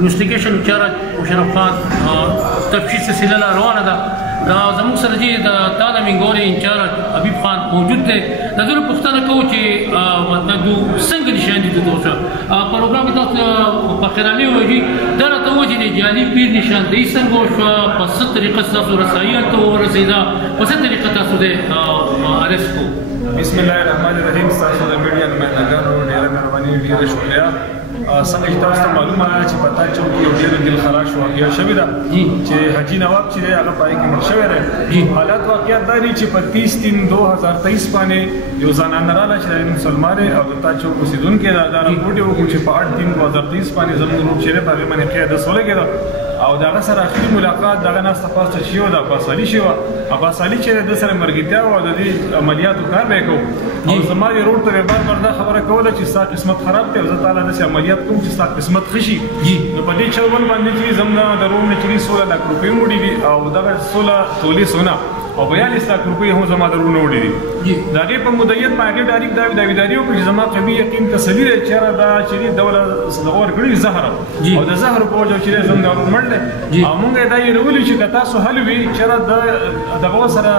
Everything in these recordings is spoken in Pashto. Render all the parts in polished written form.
انویسټیګیشن انچارج مشرف خان تفتیش سلسله روانه ده. زموږ سره چې د تاله منګوري انچارج حبیب خان موجود دی. د دوی پوښتنه کوو چې مطلب څنګه نشان دي د دوسه پروګرام کې تاسو په خیرالي وایي دا راته وایي چې جعلي پیر نشاندهي څنګه وشوه، په څه طریقه ستاسو رسایي هلته ورسېده، په څه طریقه تاسو د ارست کوو؟ بسم الله الرحمن الرحیم. ستاسو د میډیا نمایندګانو ډېره مهرباني، ډېره شکریه. څنګه چې تاسو ته معلومه ده چې په تا چوک کې یو ډېره دلخراش واقعه شوې ده چې حاجي نواب چې دی هغه پای کې مړ شوی دی. حالات واقعیت دا دي چې په 30/3/2023 باندې یو زنانه راغله چې مسلمان او د تا چوک اوسېدونکی ده. دا راپورټ یې وکړو چې په 8/3/2023 باندې زموږ ورور چې دی په هغې باندې قیادس ولګېده او د هغه سره اخري ملاقات دغه ناسته پاسته چې وه د عباس علي چې وه. عباس علي چې د سره مرګتیا وه او د دې عملیاتو کار به یې کوو او زما یې ورور ته بار بار دا خبره کوله چې ستا قسمت خراب دی او زه تعالی داسې عملیات کوم چې ستا قسمت ښه شي. نو په دې چل باندې چې زموږ د ورور نه چې 16 لک روپۍ مې وړي دي او دغه 16 تولې سونه او 42 لک روپۍ هم زما د ورور نه وړي دي. د هغې په مدیریت په هغې ډایرکټ داویداري وکړي چې زما قوي یقین تسلي دی چې یاره دا چې دوله دغه ورکړي زهر او د زهرو په وجه چې دی زموږ د ورور مړ دی او موږ یې دا یېرولي چې که تاسو حل وي چې یاره دغه سره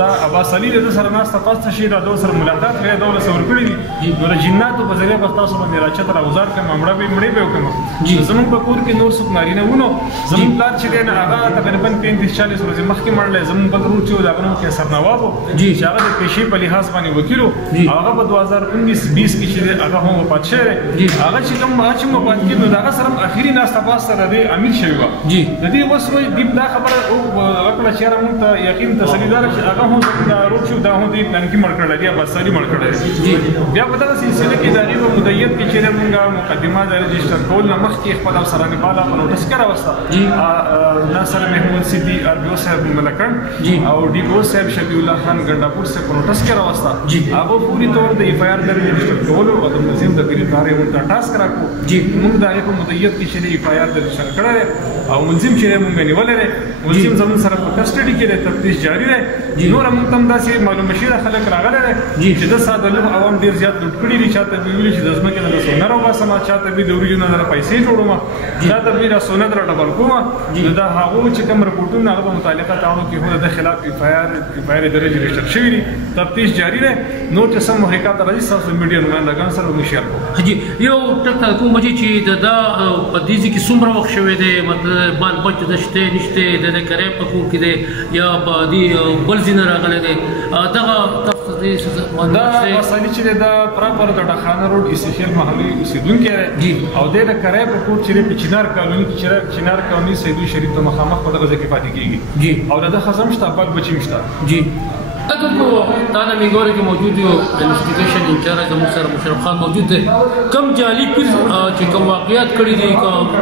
دا عباس علي د ده سره ناسته پاسته شي دا دو سره ملاقات به یې دوله سره ورکړي دي نو د جناتو په ذریعه به تاسو باندې راچت راغوزار کړم مړه به مړې به وکړم. زموږ په کور کې نور څوک نارینه وونو زموږ پلار چې دی نه هغه تقریبا 35-40 ورځې مخکې مړ دی. زموږ بل ورور چې و د هغه نوم قیصر نواب و چې هغه د پیشې په لحاظ باندې وکیل و هغه په 2019-20 کې چې دی هغه هم وفات شوی دی. هغه چې کوم هغه چې وفات کېد نو د هغه سره اخري ناسته پاسته د دې امیر شوی وه. د دې اوس وایي دوی دا خبره وکړه چې یاره مونږ ته یقین تسلي داره چې هغه هم زموږ دا روډ چې دا هم دې پلانکي مړ کړی دی عباس علي مړ کړی دی. بیا په دغه سلسله کې د هغې په مدیریت کې چې دی مونږ مقدمه د رجسټر کول نه مخکې خپل افسرانې بالا په نوټس کې راوسته. ناصر محمود سیدي RBO صاحب ملکن او DPO صاحب شفیع الله خان ګنډاپور صاحب په نوټس کې راوسته. هغه پوري طور د FIR د رجسټر کولو او د ملزم د ګرفتارۍ ورته ټاسک راکړو. مونږ د هغې په مدیریت کې چې دی FIR د رجسټر کړی دی او ملزم چې دی مونږ نیولی دی. ملزم زموږ سره په کسټډي کې دی، تفتیش جاري دی. نوره مونږ ته هم داسې معلومه شوي ده خلک راغلی دی چې ده ساده لږ عوام ډېر زیات لوټ کړي دي. چاته به ویلي چې د ځمکې نه د سونه راوباسم، چاته به د وریجو نه د پیسې جوړوم، چاته به د سونه در ډبل کوم. نو دا هغو چې کوم رپورټونه هغه په متعلقه تعاونو کې هم د خلاف FIR درجه رجسټر شوي دي، تفتیش جاري دی. نور چې سم محققات راځي ستاسو میډیا نمایندګانو سره موږ شیر کوو. یو ټک ته کوم چې د دا په دې ځای کې څومره وخت شوی دی، مطلب بال بچ د شته نشته د کرای په کور کې دی یا په دې بل ځای نه راغلی دی دغه دا عباس علي چې دی دا پراپر د ډاخانه روډ اسیشیل محلي اوسېدونکی دی او دی د کرای په کور چې دی په چنار کالوني کې چې چنار کالوني سیدو شریف ته مخامخ په دغه ځای کې پاتې کېږي او د ده ښځه هم شته، بل بچي هم شته. اگر کو تانا میگوره که موجود یو انویسټیګیشن انچارج زموږ سره مشرف خان موجود دی. کم جعلي پیر چې کوم واقعیات کړي دي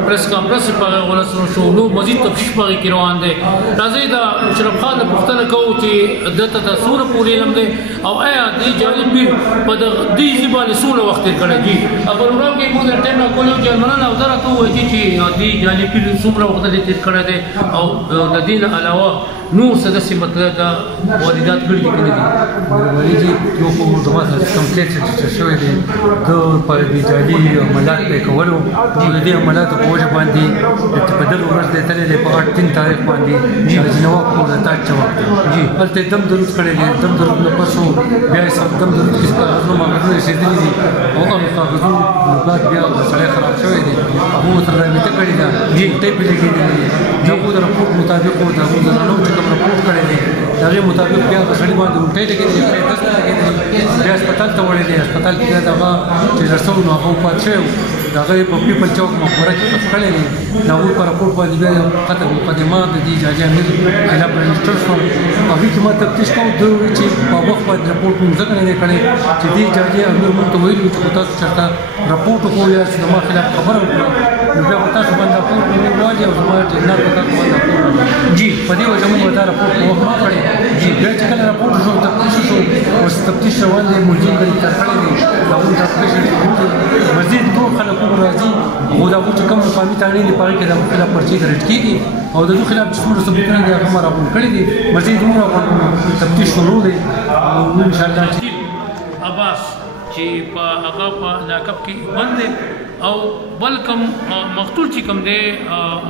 پریس کانفرنس په هغه ولسونو شو نو مزید تفتیش په هغې کې روان دی. راځئ د مشرف خان نه پوښتنه کوو چې دلته د څومره پورې علم دی او آیا دې جعلي پیر په دې ځای باندې څومره وخت تېر کړی دي. پروګرام کې موږ د ټایم راکول یو جرمنان او دا راته ووایي چې دې جعلي پیر څومره وخت یې تېر کړی دی او د دې نه علاوه نور څه داسې مطلب دا واردات کړي دي که نه دي. مهرباني دي یو خو زما کمپلیټ رجسټر شوی دی ده په دې جعلي عملیات به یې کولو او د دې عملیاتو په وجه باندې په دغه ورځ دی تللی دی په 8 تاریخ باندې حاجي نواب کور د تاج چوک دی هلته یې دم درود کړی دی. دم درود نه پس بیا یې دم درود کې کاغذونه ماغذونه رسېدلي دي او هغه کاغذونو بعد بیا سړی خراب شوی دی هغو ورته رابطه کړې ده ټیپ یې لګېدلی دی. د هغو د رپورټ مطابق و د هغو زنانو چې کوم رپورټ کړی دی د هغې مطابق بیا د سړي باندې الټۍ لګېدلې دس نه لګېدلې بیا هسپتال ته وړی دی. هسپتال کې بیا د هغه چې رسو نو هغه وفات شوی و د هغه په پیپل چوک مقبره کې ښخ کړی دی. د هغوی په رپورټ باندې بیا قتل مقدمه د دې جاجي امیر خلاف رجسټر شوه. هغوی کې ما تفتیش کوم ده وایي چې په وخت باندې رپورټ مونږ ځکه نه دی کړی چې دې جاجي امیر مونږ ته ویلي چې تاسو چېرته رپورټ وکړو یا زما خلاف خبره وکړو نو بیا به تاسو باندې رپورټ ووایي او زما ټرینر به تاسو باندې رپورټ وکړي. په دې وجه مونږ دا رپورټ په وخت نه کړی. بیا چې کله رپورټ شو تفتیش شو اوس تفتیش روان دی ملزم ګرفتار کړی دی. د هغوی تفتیش مزید نور خلک راځي او د هغوی چې کوم مقامي تاڼې دي په هغې کې د هغوی خلاف پرچې درج کېږي او د دوی خلاف چې څومره ثبوتونه دي هغه ما راغونډ کړي دي. مزید نور تفتیش شروع دی او انشاءالله عباس چې په هغه په لاقب کې بند دی او بلکم مقتول چې کوم دی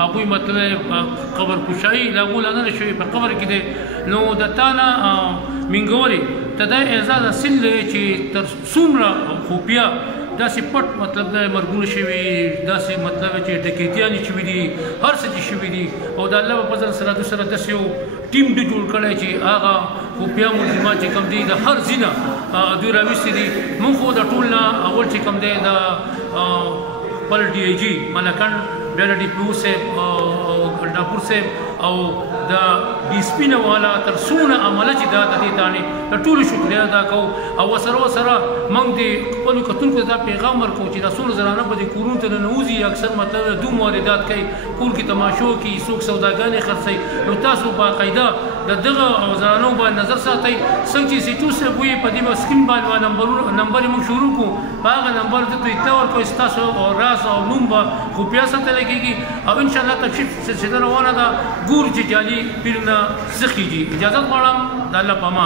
هغوی مطلب قبر کشایي د هغو لګنه شوې په قبر کې دی نو د تا نه مینګوري ته دا اعزاز حاصل دی چې تر څومره خفیه داسې پټ مطلب د مرګونه شوي داسې مطلب چې ډکیتیانې شوي دي هر څه چې شوي دي او د الله په فضل سره دوی سره داسې یو ټیم دی جوړ کړی چې هغه خفیه مجرمان چې کوم دي د هر ځای نه دوی راویستي دي موږ خو د ټول نه اول چې کوم دی د خپل ډي آی جي ملکن بیا د ډي پي او صاحب ډاپور صاحب او د ډي اس پي نه والا تر څونه عمله چې دا د دې تانې د ټولو شکریه ادا کوو او ورسره موږ د خپلو کتونکو ته دا پیغام ورکوو چې دا څومره زنانه به د کورونو ته ننوځي اکثر مطلب دوم واردات کوي کور کې تماشو کوي څوک سوداګانې خرڅوي نو تاسو باقاعده د دغه زنانو باندې نظر ساتئ څنګه چې سیټو صاحب وایي په دې سکرین باندې نمبر موږ شروع کړو په هغه نمبر ته اطلاع ورکوئ ستاسو راز او نوم به خفیه ساتلی کېږي او انشاءالله تفصیل سلسله روانه ده ګورو چې جعلي پیر نه څه کېږي اجازت غواړم د الله په امان